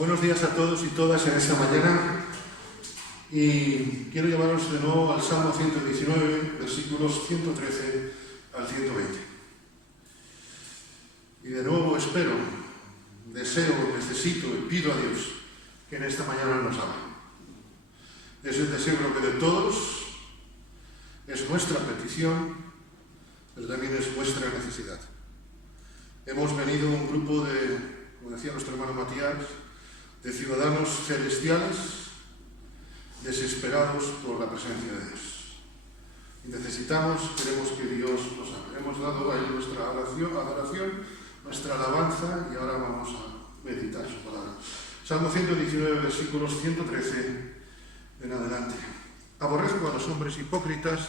Buenos días a todos y todas en esta mañana y quiero llevaros de nuevo al Salmo 119, versículos 113 al 120. Y de nuevo espero, deseo, necesito y pido a Dios que en esta mañana nos hable. Es el deseo, creo que de todos, es nuestra petición, pero también es vuestra necesidad. Hemos venido un grupo de, como decía nuestro hermano Matías, de ciudadanos celestiales desesperados por la presencia de Dios. Y necesitamos, queremos que Dios nos hable. Hemos dado a Él nuestra adoración, nuestra alabanza y ahora vamos a meditar su palabra. Salmo 119, versículos 113 en adelante. Aborrezco a los hombres hipócritas,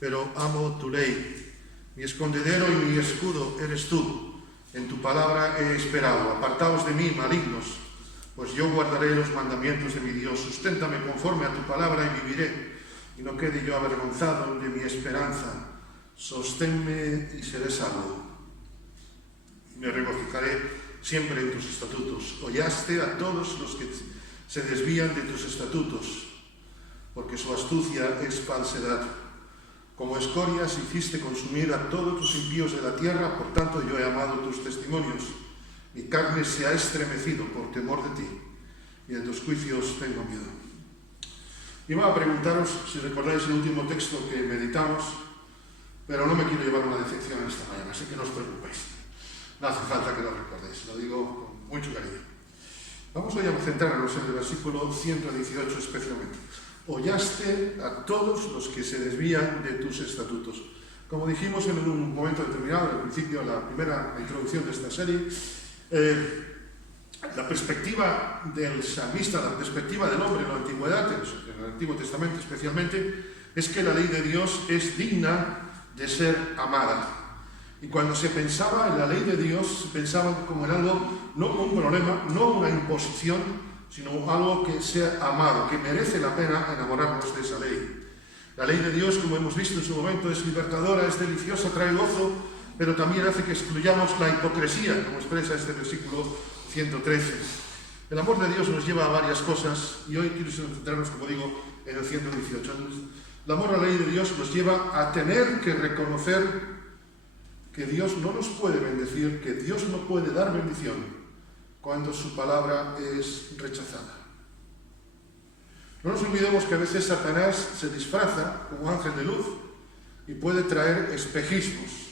pero amo tu ley. Mi escondedero y mi escudo eres tú. En tu palabra he esperado. Apartaos de mí, malignos, pues yo guardaré los mandamientos de mi Dios. Susténtame conforme a tu palabra y viviré, y no quede yo avergonzado de mi esperanza. Sosténme y seré salvo. Me regocijaré siempre en tus estatutos. Hollaste a todos los que se desvían de tus estatutos, porque su astucia es falsedad. Como escorias hiciste consumir a todos los impíos de la tierra, por tanto yo he amado tus testimonios. Mi carne se ha estremecido por temor de ti, y de tus juicios tengo miedo. Iba a preguntaros si recordáis el último texto que meditamos, pero no me quiero llevar una decepción en esta mañana, así que no os preocupéis. No hace falta que lo recordéis, lo digo con mucho cariño. Vamos hoy a centrarnos en el versículo 118 especialmente. Hollaste a todos los que se desvían de tus estatutos. Como dijimos en un momento determinado, al principio, la primera introducción de esta serie, la perspectiva del salmista, la perspectiva del hombre en la antigüedad, en el Antiguo Testamento especialmente, es que la ley de Dios es digna de ser amada. Y cuando se pensaba en la ley de Dios, se pensaba como en algo, no como un problema, no una imposición, sino algo que sea amado, que merece la pena enamorarnos de esa ley. La ley de Dios, como hemos visto en su momento, es libertadora, es deliciosa, trae gozo, pero también hace que excluyamos la hipocresía, como expresa este versículo 113. El amor de Dios nos lleva a varias cosas, y hoy quiero centrarnos, como digo, en el 118. El amor a la ley de Dios nos lleva a tener que reconocer que Dios no nos puede bendecir, que Dios no puede dar bendición cuando su palabra es rechazada. No nos olvidemos que a veces Satanás se disfraza como ángel de luz y puede traer espejismos.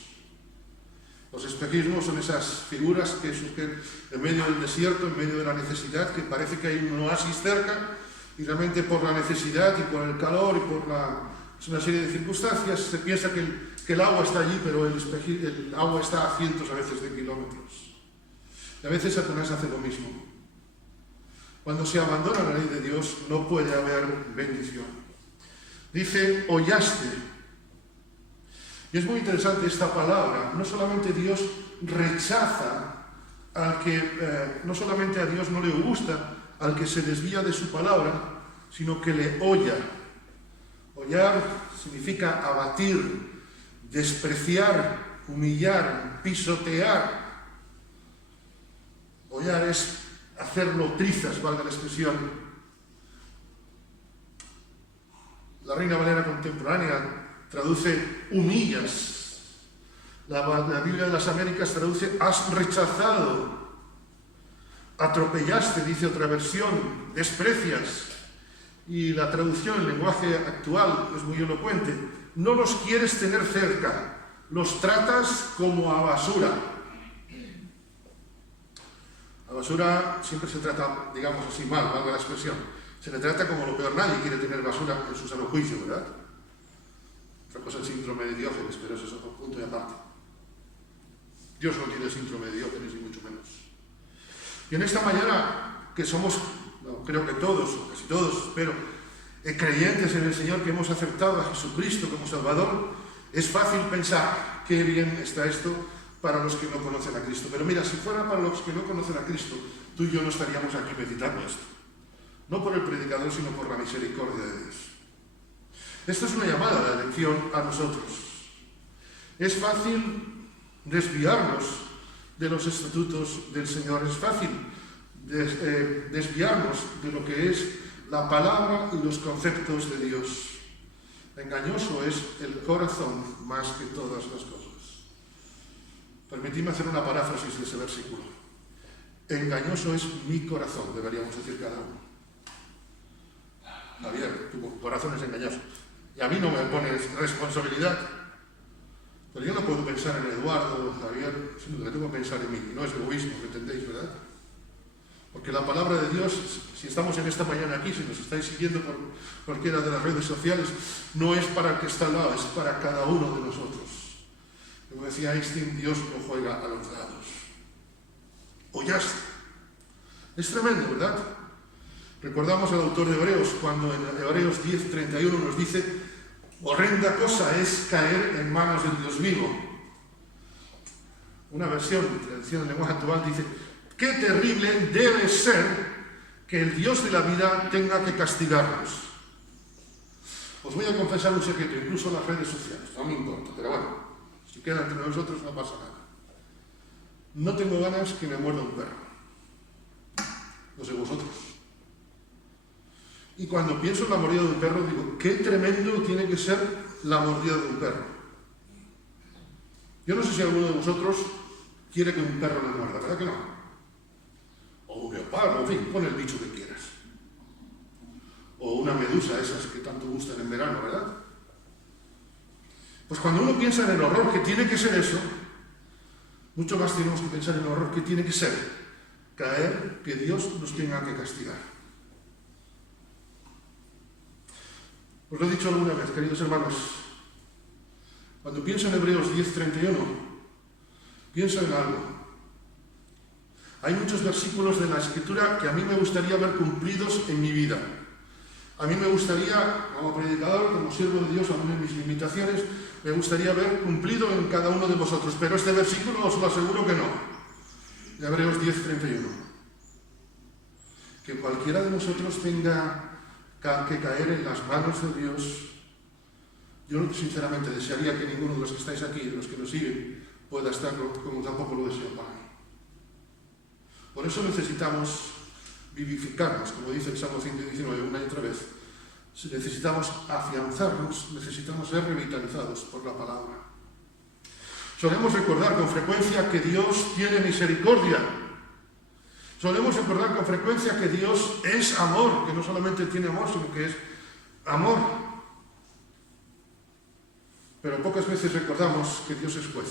Los espejismos son esas figuras que surgen en medio del desierto, en medio de la necesidad, que parece que hay un oasis cerca y realmente por la necesidad y por el calor y por una serie de circunstancias se piensa que el agua está allí, pero el agua está a cientos a veces de kilómetros. Y a veces Satanás hace lo mismo. Cuando se abandona la ley de Dios no puede haber bendición. Dice, hollaste. Y es muy interesante esta palabra. No solamente Dios rechaza al que, no solamente a Dios no le gusta al que se desvía de su palabra, sino que le holla. Hollar significa abatir, despreciar, humillar, pisotear. Hollar es hacerlo trizas, valga la expresión. La Reina Valera contemporánea traduce humillas. La Biblia de las Américas traduce has rechazado. Atropellaste, dice otra versión, desprecias. Y la traducción en lenguaje actual es muy elocuente. No los quieres tener cerca, los tratas como a basura. La basura siempre se trata, digamos así, mal, valga la expresión. Se le trata como lo peor. Nadie quiere tener basura en su sano juicio, ¿verdad? Otra cosa es el síndrome de Diógenes, pero eso es otro punto y aparte. Dios no tiene el síndrome de Diógenes, ni mucho menos. Y en esta mañana, que somos, no, creo que todos, o casi todos, espero, creyentes en el Señor, que hemos aceptado a Jesucristo como Salvador, es fácil pensar qué bien está esto para los que no conocen a Cristo. Pero mira, si fuera para los que no conocen a Cristo, tú y yo no estaríamos aquí meditando esto. No por el predicador, sino por la misericordia de Dios. Esto es una llamada de atención a nosotros. Es fácil desviarnos de los estatutos del Señor. Es fácil desviarnos de lo que es la palabra y los conceptos de Dios. Engañoso es el corazón más que todas las cosas. Permitidme hacer una paráfrasis de ese versículo. Engañoso es mi corazón, deberíamos decir cada uno. Javier, tu corazón es engañoso. Y a mí no me pones responsabilidad. Pero yo no puedo pensar en Eduardo, Javier, sino que tengo que pensar en mí. No es egoísmo, ¿me entendéis, verdad? Porque la palabra de Dios, si estamos en esta mañana aquí, si nos estáis siguiendo por cualquiera de las redes sociales, no es para el que está al lado, es para cada uno de nosotros. Como decía Einstein, Dios no juega a los dados. O ya está. Es tremendo, ¿verdad? Recordamos al autor de Hebreos, cuando en Hebreos 10:31 nos dice: horrenda cosa es caer en manos del Dios vivo. Una versión, traducción en lenguaje actual, dice: qué terrible debe ser que el Dios de la vida tenga que castigarnos. Os voy a confesar un secreto, incluso en las redes sociales, no me importa, pero bueno, si queda entre nosotros no pasa nada. No tengo ganas que me muerda un perro. No sé vosotros. Y cuando pienso en la mordida de un perro, digo, qué tremendo tiene que ser la mordida de un perro. Yo no sé si alguno de vosotros quiere que un perro le muerda, ¿verdad que no? O un leopardo, en fin, pon el bicho que quieras. O una medusa, esas que tanto gustan en verano, ¿verdad? Pues cuando uno piensa en el horror que tiene que ser eso, mucho más tenemos que pensar en el horror que tiene que ser caer, que Dios nos tenga que castigar. Os lo he dicho alguna vez, queridos hermanos, cuando pienso en Hebreos 10:31, pienso en algo. Hay muchos versículos de la Escritura que a mí me gustaría ver cumplidos en mi vida. A mí me gustaría, como predicador, como siervo de Dios, aún en mis limitaciones, me gustaría ver cumplido en cada uno de vosotros. Pero este versículo os lo aseguro que no. De Hebreos 10:31. Que cualquiera de nosotros tenga que caer en las manos de Dios. Yo sinceramente desearía que ninguno de los que estáis aquí, de los que nos siguen, pueda estarlo, como tampoco lo deseo para mí. Por eso necesitamos vivificarnos, como dice el Salmo 119 una y otra vez. Necesitamos afianzarnos, necesitamos ser revitalizados por la palabra. Solemos recordar con frecuencia que Dios tiene misericordia. Solemos recordar con frecuencia que Dios es amor, que no solamente tiene amor, sino que es amor. Pero pocas veces recordamos que Dios es juez.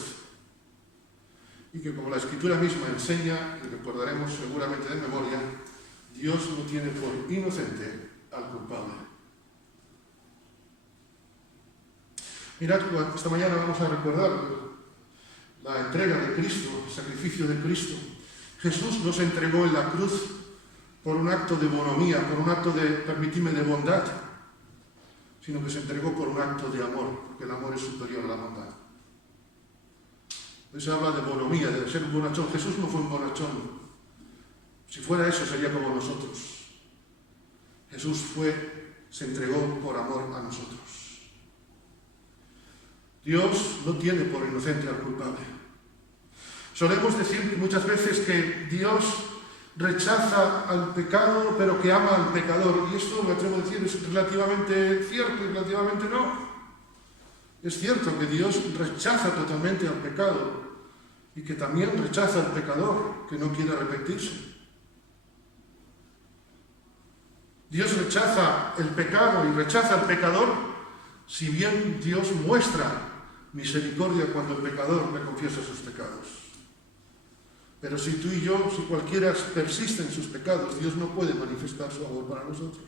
Y que, como la Escritura misma enseña, y recordaremos seguramente de memoria, Dios no tiene por inocente al culpable. Mirad, esta mañana vamos a recordar la entrega de Cristo, el sacrificio de Cristo. Jesús no se entregó en la cruz por un acto de bonomía, por un acto de, permitidme, de bondad, sino que se entregó por un acto de amor, porque el amor es superior a la bondad. Se habla de bonomía, de ser un bonachón. Jesús no fue un bonachón. Si fuera eso, sería como nosotros. Jesús se entregó por amor a nosotros. Dios no tiene por inocente al culpable. Solemos decir muchas veces que Dios rechaza al pecado, pero que ama al pecador. Y esto, me atrevo a decir, es relativamente cierto y relativamente no. Es cierto que Dios rechaza totalmente al pecado y que también rechaza al pecador que no quiere arrepentirse. Dios rechaza el pecado y rechaza al pecador, si bien Dios muestra misericordia cuando el pecador le confiesa sus pecados. Pero si tú y yo, si cualquiera persiste en sus pecados, Dios no puede manifestar su amor para nosotros.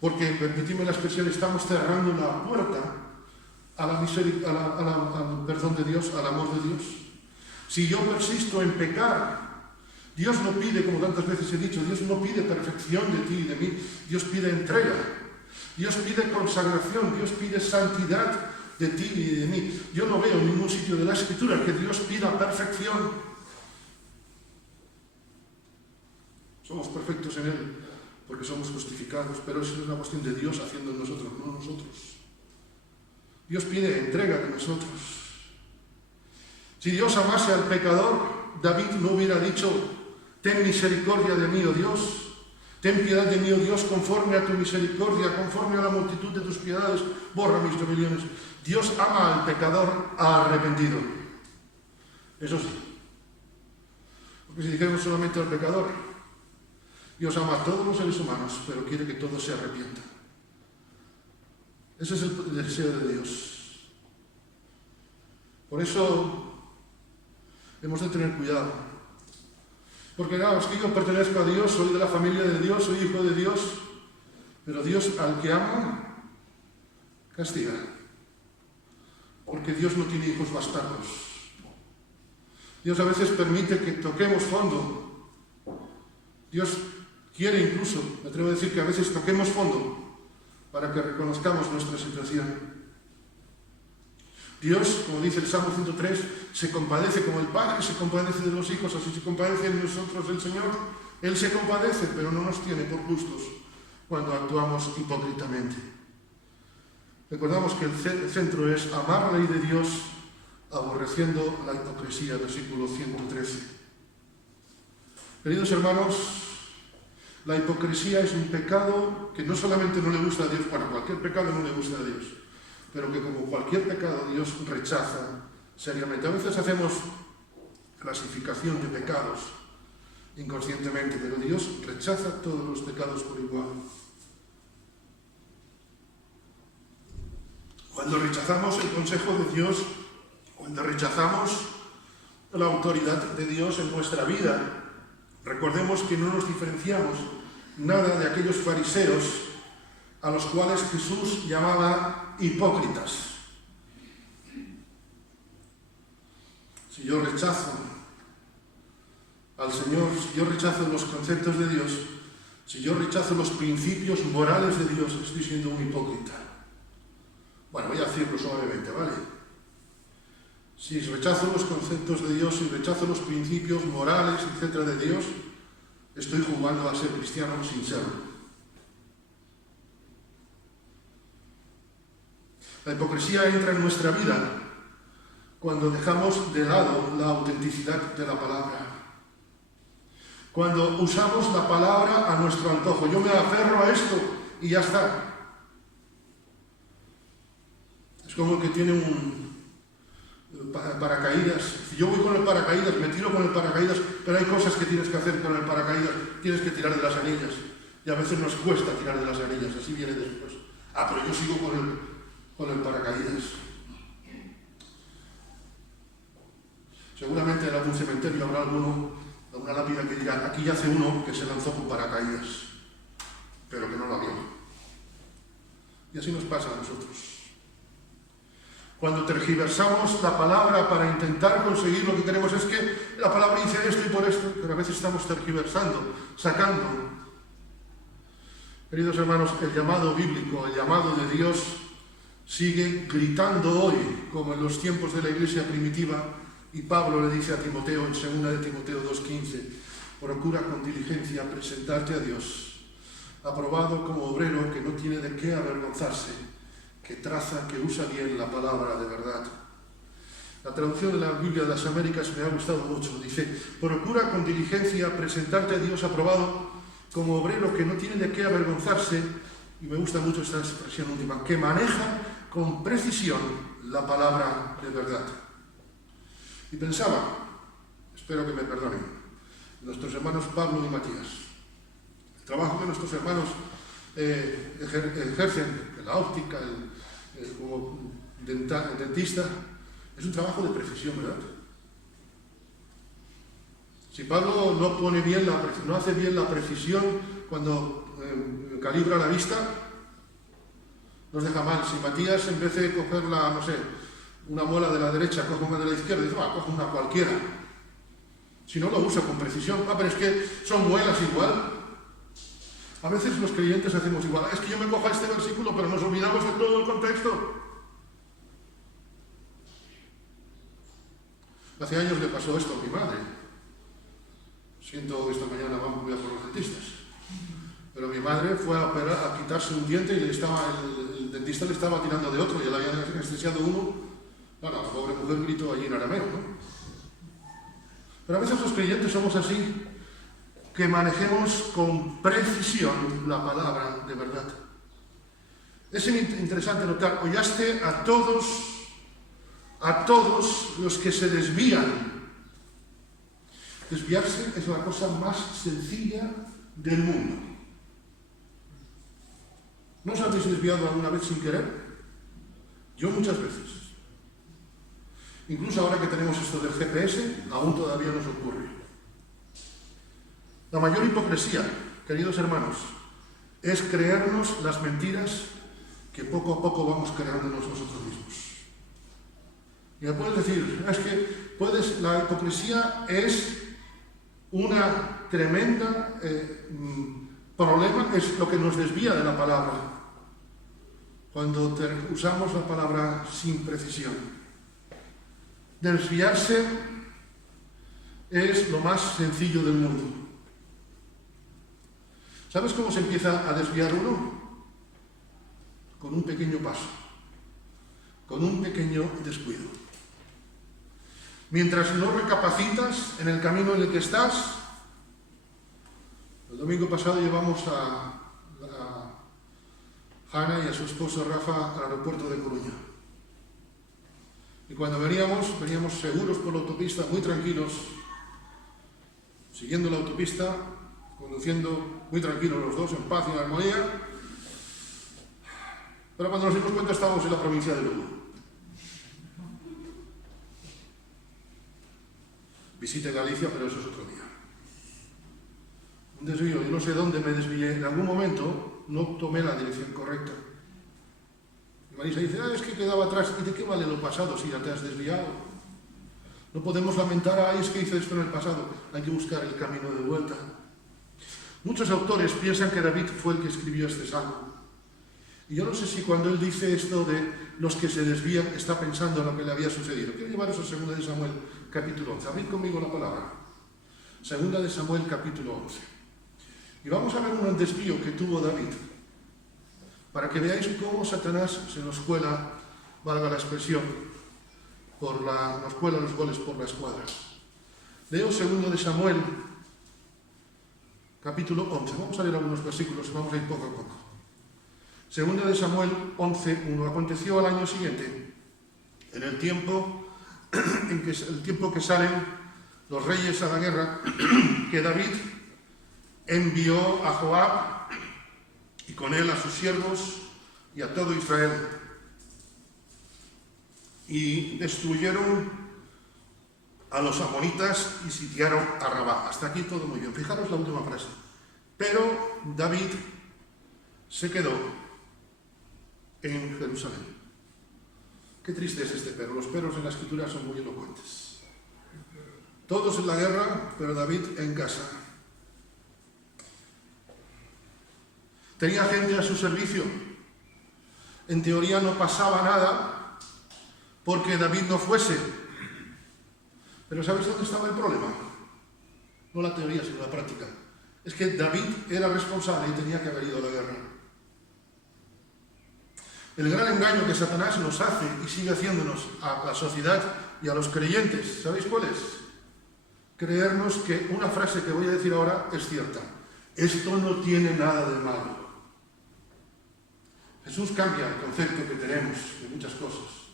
Porque, permitidme la expresión, estamos cerrando la puerta al perdón de Dios, al amor de Dios. Si yo persisto en pecar, Dios no pide, como tantas veces he dicho, Dios no pide perfección de ti y de mí, Dios pide entrega, Dios pide consagración, Dios pide santidad de ti y de mí. Yo no veo en ningún sitio de la Escritura que Dios pida perfección. Somos perfectos en Él porque somos justificados, pero eso es una cuestión de Dios haciendo en nosotros, no nosotros. Dios pide entrega de nosotros. Si Dios amase al pecador, David no hubiera dicho ten misericordia de mí, oh Dios. Ten piedad de mí, oh Dios, conforme a tu misericordia, conforme a la multitud de tus piedades, borra mis rebeliones. Dios ama al pecador arrepentido. Eso sí. Porque si dijéramos solamente al pecador, Dios ama a todos los seres humanos, pero quiere que todos se arrepientan. Ese es el deseo de Dios. Por eso hemos de tener cuidado. Porque claro, es que yo pertenezco a Dios, soy de la familia de Dios, soy hijo de Dios, pero Dios al que ama, castiga. Porque Dios no tiene hijos bastardos. Dios a veces permite que toquemos fondo. Dios quiere incluso, me atrevo a decir que a veces toquemos fondo para que reconozcamos nuestra situación. Dios, como dice el Salmo 103, se compadece como el Padre se compadece de los hijos, así se compadece de nosotros el Señor. Él se compadece, pero no nos tiene por justos cuando actuamos hipócritamente. Recordamos que el centro es amar la ley de Dios, aborreciendo la hipocresía, versículo 113. Queridos hermanos, la hipocresía es un pecado que no solamente no le gusta a Dios, bueno, cualquier pecado no le gusta a Dios, pero que como cualquier pecado Dios rechaza seriamente. A veces hacemos clasificación de pecados inconscientemente, pero Dios rechaza todos los pecados por igual. Cuando rechazamos el consejo de Dios, cuando rechazamos la autoridad de Dios en nuestra vida, recordemos que no nos diferenciamos nada de aquellos fariseos a los cuales Jesús llamaba hipócritas. Si yo rechazo al Señor, si yo rechazo los conceptos de Dios, si yo rechazo los principios morales de Dios, estoy siendo un hipócrita. Bueno, voy a decirlo suavemente, ¿vale? Si rechazo los conceptos de Dios, si rechazo los principios morales, etcétera, de Dios, estoy jugando a ser cristiano sin serlo. La hipocresía entra en nuestra vida cuando dejamos de lado la autenticidad de la palabra. Cuando usamos la palabra a nuestro antojo. Yo me aferro a esto y ya está. Es como el que tiene un paracaídas. Si yo voy con el paracaídas, me tiro con el paracaídas, pero hay cosas que tienes que hacer con el paracaídas. Tienes que tirar de las anillas. Y a veces nos cuesta tirar de las anillas, así viene después. Ah, pero yo sigo con el paracaídas. Seguramente en algún cementerio habrá alguna lápida que diga, aquí yace uno que se lanzó con paracaídas, pero que no lo vio. Y así nos pasa a nosotros. Cuando tergiversamos la palabra para intentar conseguir lo que queremos, es que la palabra dice esto y por esto, pero a veces estamos tergiversando, sacando. Queridos hermanos, el llamado bíblico, el llamado de Dios, sigue gritando hoy, como en los tiempos de la iglesia primitiva, y Pablo le dice a Timoteo en 2 de Timoteo 2:15, procura con diligencia presentarte a Dios, aprobado como obrero que no tiene de qué avergonzarse, que traza, que usa bien la palabra de verdad. La traducción de la Biblia de las Américas me ha gustado mucho. Dice, procura con diligencia presentarte a Dios aprobado como obrero que no tiene de qué avergonzarse, y me gusta mucho esta expresión última, que maneja con precisión la palabra de verdad. Y pensaba, espero que me perdonen, nuestros hermanos Pablo y Matías. El trabajo que nuestros hermanos ejercen en la óptica, como dentista, es un trabajo de precisión, ¿verdad? Si Pablo no hace bien la precisión cuando calibra la vista, nos deja mal. Si Matías, en vez de coger una muela de la derecha, coge una de la izquierda, dice, coge una cualquiera. Si no, lo usa con precisión. Pero es que son muelas igual. A veces los creyentes hacemos igual. Es que yo me cojo este versículo, pero nos olvidamos de todo el contexto. Hace años le pasó esto a mi madre. Siento que esta mañana voy a por los dentistas. Pero mi madre fue a quitarse un diente y el dentista le estaba tirando de otro y él había anestesiado uno. Bueno, la pobre mujer gritó allí en arameo, ¿no? Pero a veces los creyentes somos así. que manejemos con precisión la palabra de verdad. Es interesante notar, hollaste a todos los que se desvían. Desviarse es la cosa más sencilla del mundo. ¿No os habéis desviado alguna vez sin querer? Yo muchas veces. Incluso ahora que tenemos esto del GPS, aún todavía nos ocurre. La mayor hipocresía, queridos hermanos, es creernos las mentiras que poco a poco vamos creándonos nosotros mismos. Y me puedes decir, es que la hipocresía es una tremenda problema, es lo que nos desvía de la palabra, cuando usamos la palabra sin precisión. Desviarse es lo más sencillo del mundo. ¿Sabes cómo se empieza a desviar uno? Con un pequeño paso, con un pequeño descuido. Mientras no recapacitas en el camino en el que estás, el domingo pasado llevamos a Hanna y a su esposo Rafa al aeropuerto de Coruña. Y cuando veníamos seguros por la autopista, muy tranquilos, siguiendo la autopista, conduciendo muy tranquilos los dos, en paz y en armonía. Pero cuando nos dimos cuenta estábamos en la provincia de Lugo. Visité Galicia, pero eso es otro día. Un desvío, yo no sé dónde me desvié. En algún momento no tomé la dirección correcta. Y Marisa dice, es que quedaba atrás. ¿Y de qué vale lo pasado si ya te has desviado? No podemos lamentar, es que hice esto en el pasado. Hay que buscar el camino de vuelta. Muchos autores piensan que David fue el que escribió este salmo. Y yo no sé si cuando él dice esto de los que se desvían, está pensando en lo que le había sucedido. Quiero llevaros a 2 de Samuel, capítulo 11. Abrid conmigo la palabra. 2 de Samuel, capítulo 11. Y vamos a ver un desvío que tuvo David, para que veáis cómo Satanás se nos cuela, valga la expresión, nos cuela los goles por la escuadra. Leo 2 de Samuel, capítulo 11. Vamos a leer algunos versículos, vamos a ir poco a poco. 2 de Samuel 11:1. Aconteció al año siguiente, en el tiempo que salen los reyes a la guerra, que David envió a Joab y con él a sus siervos y a todo Israel, y destruyeron a los amonitas y sitiaron a Rabá. Hasta aquí todo muy bien. Fijaros la última frase. Pero David se quedó en Jerusalén. Qué triste es este pero. Los peros en la escritura son muy elocuentes. Todos en la guerra, pero David en casa. Tenía gente a su servicio. En teoría no pasaba nada porque David no fuese. Pero ¿sabéis dónde estaba el problema? No la teoría, sino la práctica. Es que David era responsable y tenía que haber ido a la guerra. El gran engaño que Satanás nos hace y sigue haciéndonos a la sociedad y a los creyentes, ¿sabéis cuál es? Creernos que una frase que voy a decir ahora es cierta. Esto no tiene nada de malo. Jesús cambia el concepto que tenemos de muchas cosas.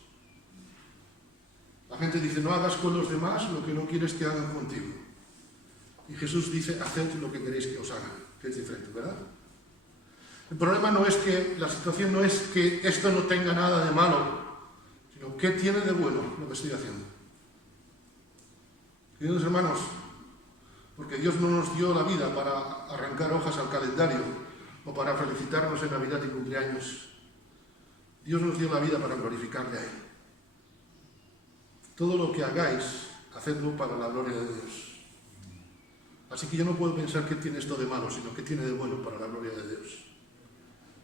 La gente dice, no hagas con los demás lo que no quieres que hagan contigo. Y Jesús dice, haced lo que queréis que os hagan, que es diferente, ¿verdad? El problema no es que, la situación no es que esto no tenga nada de malo, sino qué tiene de bueno lo que estoy haciendo. Queridos hermanos, porque Dios no nos dio la vida para arrancar hojas al calendario o para felicitarnos en Navidad y cumpleaños. Dios nos dio la vida para glorificarle a Él. Todo lo que hagáis, hacedlo para la gloria de Dios. Así que yo no puedo pensar qué tiene esto de malo, sino qué tiene de bueno para la gloria de Dios.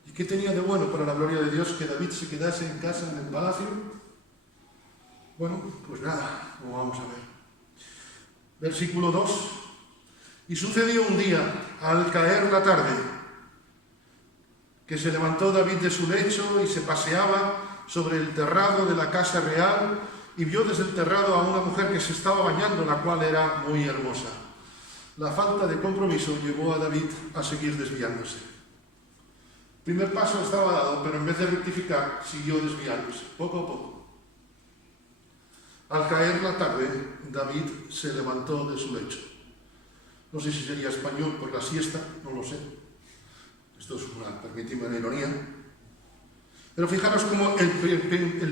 ¿Y qué tenía de bueno para la gloria de Dios que David se quedase en casa, en el palacio? Bueno, pues nada, como vamos a ver. Versículo 2. Y sucedió un día, al caer la tarde, que se levantó David de su lecho y se paseaba sobre el terrado de la casa real y vio desde el terrado a una mujer que se estaba bañando, la cual era muy hermosa. La falta de compromiso llevó a David a seguir desviándose. El primer paso estaba dado, pero en vez de rectificar, siguió desviándose, poco a poco. Al caer la tarde, David se levantó de su lecho. No sé si sería español por la siesta, no lo sé. Esto es permitidme una ironía. Pero fijaros cómo el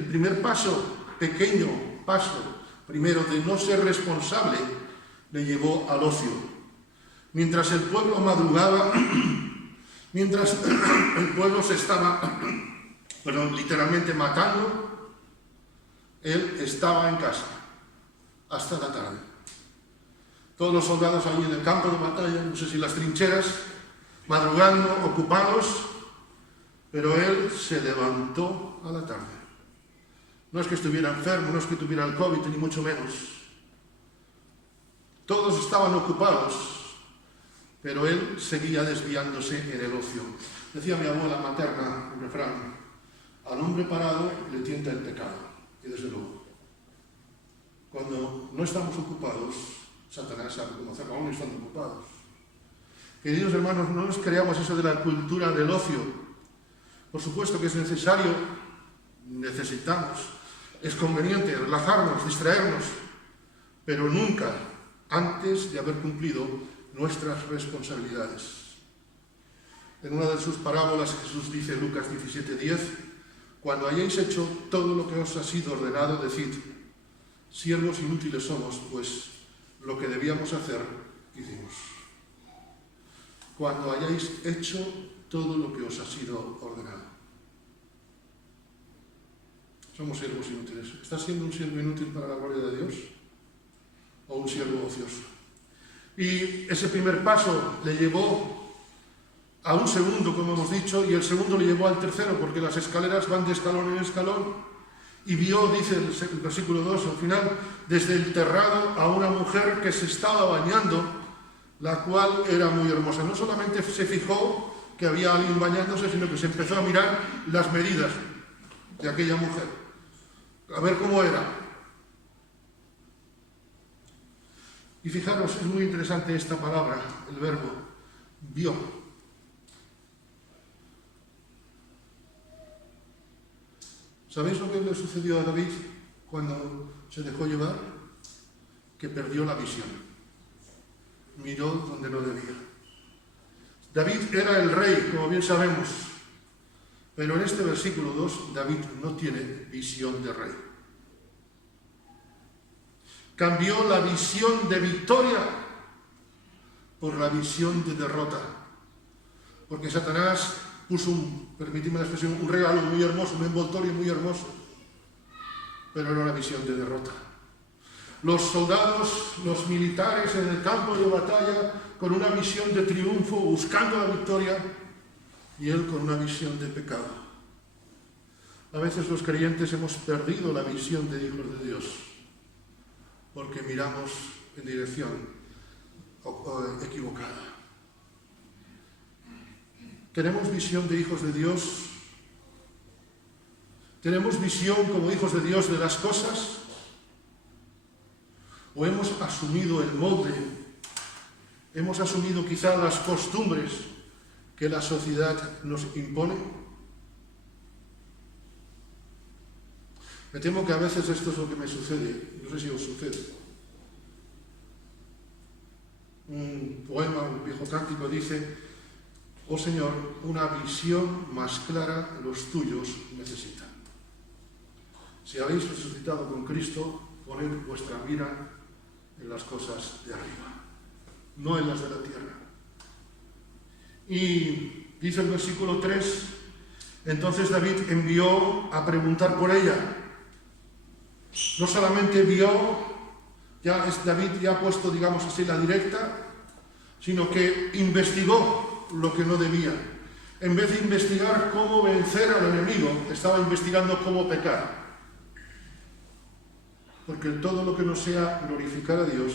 primer paso, pequeño paso, primero de no ser responsable, le llevó al ocio. Mientras el pueblo madrugaba, mientras el pueblo se estaba, literalmente matando, él estaba en casa hasta la tarde. Todos los soldados ahí en el campo de batalla, no sé si las trincheras, madrugando, ocupados, pero él se levantó a la tarde. No es que estuviera enfermo, no es que tuviera el COVID, ni mucho menos. Todos estaban ocupados, pero él seguía desviándose en el ocio. Decía mi abuela materna, un refrán, al hombre parado le tienta el pecado. Y desde luego, cuando no estamos ocupados, Satanás sabe cómo hacerlo, aún estando ocupados. Queridos hermanos, no nos creamos eso de la cultura del ocio. Por supuesto que es necesario, necesitamos, es conveniente relajarnos, distraernos, pero nunca antes de haber cumplido nuestras responsabilidades. En una de sus parábolas Jesús dice, Lucas 17:10, cuando hayáis hecho todo lo que os ha sido ordenado, decid, siervos inútiles somos, pues lo que debíamos hacer, hicimos. Cuando hayáis hecho todo lo que os ha sido ordenado. Somos siervos inútiles. ¿Estás siendo un siervo inútil para la gloria de Dios? ¿O un siervo ocioso? Y ese primer paso le llevó a un segundo, como hemos dicho, y el segundo le llevó al tercero, porque las escaleras van de escalón en escalón. Y vio, dice el versículo 2 al final, desde el terrado a una mujer que se estaba bañando, la cual era muy hermosa. No solamente se fijó que había alguien bañándose, sino que se empezó a mirar las medidas de aquella mujer, a ver cómo era. Y fijaros, es muy interesante esta palabra, el verbo, vio. ¿Sabéis lo que le sucedió a David cuando se dejó llevar? Que perdió la visión. Miró donde no debía. David era el rey, como bien sabemos, pero en este versículo 2 David no tiene visión de rey. Cambió la visión de victoria por la visión de derrota, porque Satanás puso permitidme la expresión, un regalo muy hermoso, un envoltorio muy hermoso, pero era una visión de derrota. Los soldados, los militares en el campo de batalla, con una visión de triunfo, buscando la victoria, y él con una visión de pecado. A veces los creyentes hemos perdido la visión de hijos de Dios, porque miramos en dirección equivocada. ¿Tenemos visión de hijos de Dios? ¿Tenemos visión como hijos de Dios de las cosas? ¿O hemos asumido el molde? ¿Hemos asumido quizá las costumbres que la sociedad nos impone? Me temo que a veces esto es lo que me sucede. No sé si os sucede. Un poema, un viejo cántico dice: oh Señor, una visión más clara los tuyos necesitan. Si habéis resucitado con Cristo, poned vuestra mira en las cosas de arriba, no en las de la tierra. Y dice el versículo 3, entonces David envió a preguntar por ella. No solamente vio, David ya ha puesto, digamos así, la directa, sino que investigó lo que no debía. En vez de investigar cómo vencer al enemigo, estaba investigando cómo pecar. Porque todo lo que no sea glorificar a Dios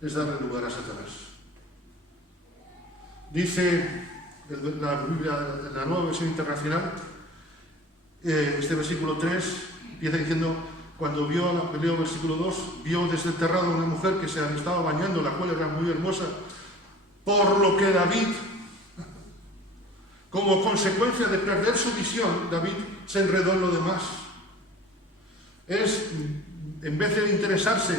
es darle lugar a Satanás. Dice la Biblia, la Nueva Versión Internacional, este versículo 3, empieza diciendo: cuando vio, leo versículo 2, vio desde el terrado a una mujer que se estaba bañando, la cual era muy hermosa, por lo que David, como consecuencia de perder su visión, David se enredó en lo demás. En vez de interesarse,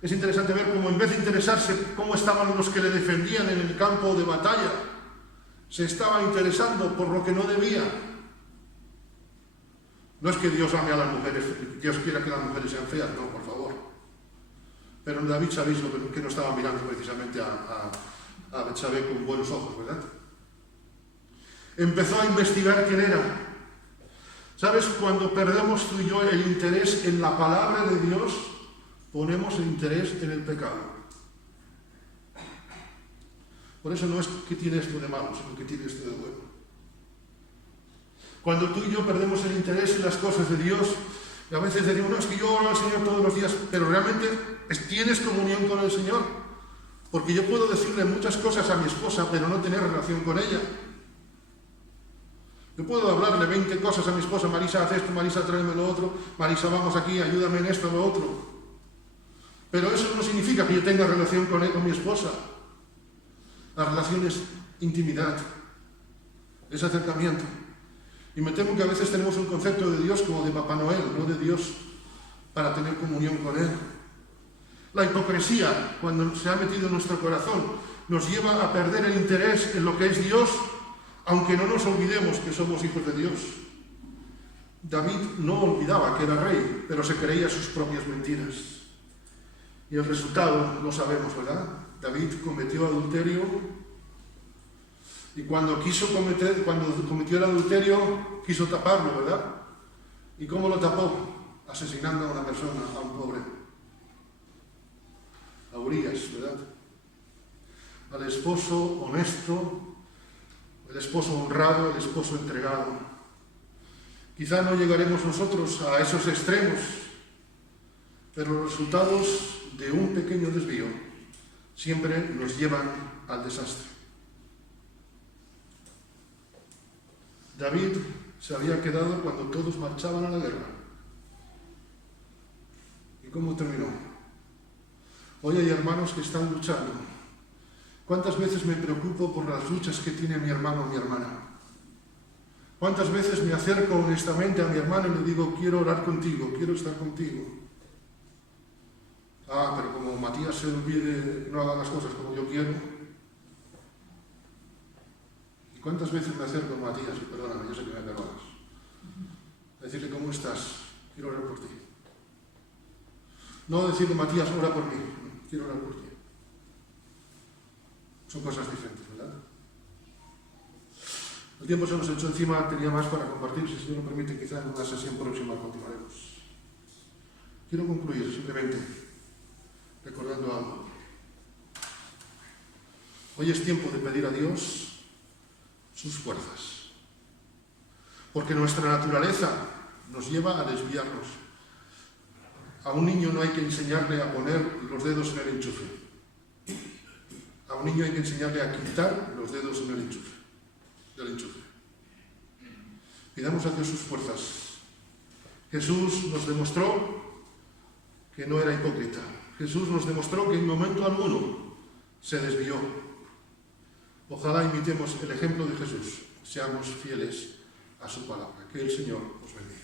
es interesante ver cómo en vez de interesarse cómo estaban los que le defendían en el campo de batalla, se estaba interesando por lo que no debía. No es que Dios ame a las mujeres, Dios quiera que las mujeres sean feas, no, por favor. Pero David, sabéis que no estaba mirando precisamente a Betsabé con buenos ojos, ¿verdad? Empezó a investigar quién era. ¿Sabes? Cuando perdemos tú y yo el interés en la palabra de Dios, ponemos el interés en el pecado. Por eso no es que tiene esto de malo, sino que tiene esto de bueno. Cuando tú y yo perdemos el interés en las cosas de Dios, y a veces decimos, no, es que yo oro al Señor todos los días, pero realmente tienes comunión con el Señor. Porque yo puedo decirle muchas cosas a mi esposa, pero no tener relación con ella. Yo puedo hablarle 20 cosas a mi esposa, Marisa, haz esto, Marisa, tráeme lo otro, Marisa, vamos aquí, ayúdame en esto, lo otro. Pero eso no significa que yo tenga relación con mi esposa. La relación es intimidad, es acercamiento. Y me temo que a veces tenemos un concepto de Dios como de Papá Noel, no de Dios para tener comunión con Él. La hipocresía, cuando se ha metido en nuestro corazón, nos lleva a perder el interés en lo que es Dios, aunque no nos olvidemos que somos hijos de Dios. David no olvidaba que era rey, pero se creía sus propias mentiras. Y el resultado lo sabemos, ¿verdad? David cometió adulterio, y cuando cometió el adulterio, quiso taparlo, ¿verdad? ¿Y cómo lo tapó? Asesinando a una persona, a un pobre. A Urías, ¿verdad? Al esposo honesto, el esposo honrado, el esposo entregado. Quizá no llegaremos nosotros a esos extremos, pero los resultados de un pequeño desvío siempre nos llevan al desastre. David se había quedado cuando todos marchaban a la guerra. ¿Y cómo terminó? Hoy hay hermanos que están luchando. ¿Cuántas veces me preocupo por las luchas que tiene mi hermano o mi hermana? ¿Cuántas veces me acerco honestamente a mi hermano y le digo, quiero orar contigo, quiero estar contigo? Ah, pero como Matías se olvide y no haga las cosas como yo quiero. ¿Y cuántas veces me acerco a Matías? Y perdóname, yo sé que me perdonas. A decirle, ¿cómo estás? Quiero orar por ti. No decirle, Matías, ora por mí. Quiero orar por ti. Son cosas diferentes, ¿verdad? El tiempo se nos echó encima, tenía más para compartir, si el Señor nos permite, quizá en una sesión próxima continuaremos. Quiero concluir simplemente recordando algo. Hoy es tiempo de pedir a Dios sus fuerzas, porque nuestra naturaleza nos lleva a desviarnos. A un niño no hay que enseñarle a poner los dedos en el enchufe. A un niño hay que enseñarle a quitar los dedos en el enchufe, del enchufe. Pidamos a Dios sus fuerzas. Jesús nos demostró que no era hipócrita. Jesús nos demostró que en momento alguno se desvió. Ojalá imitemos el ejemplo de Jesús. Seamos fieles a su palabra. Que el Señor os bendiga.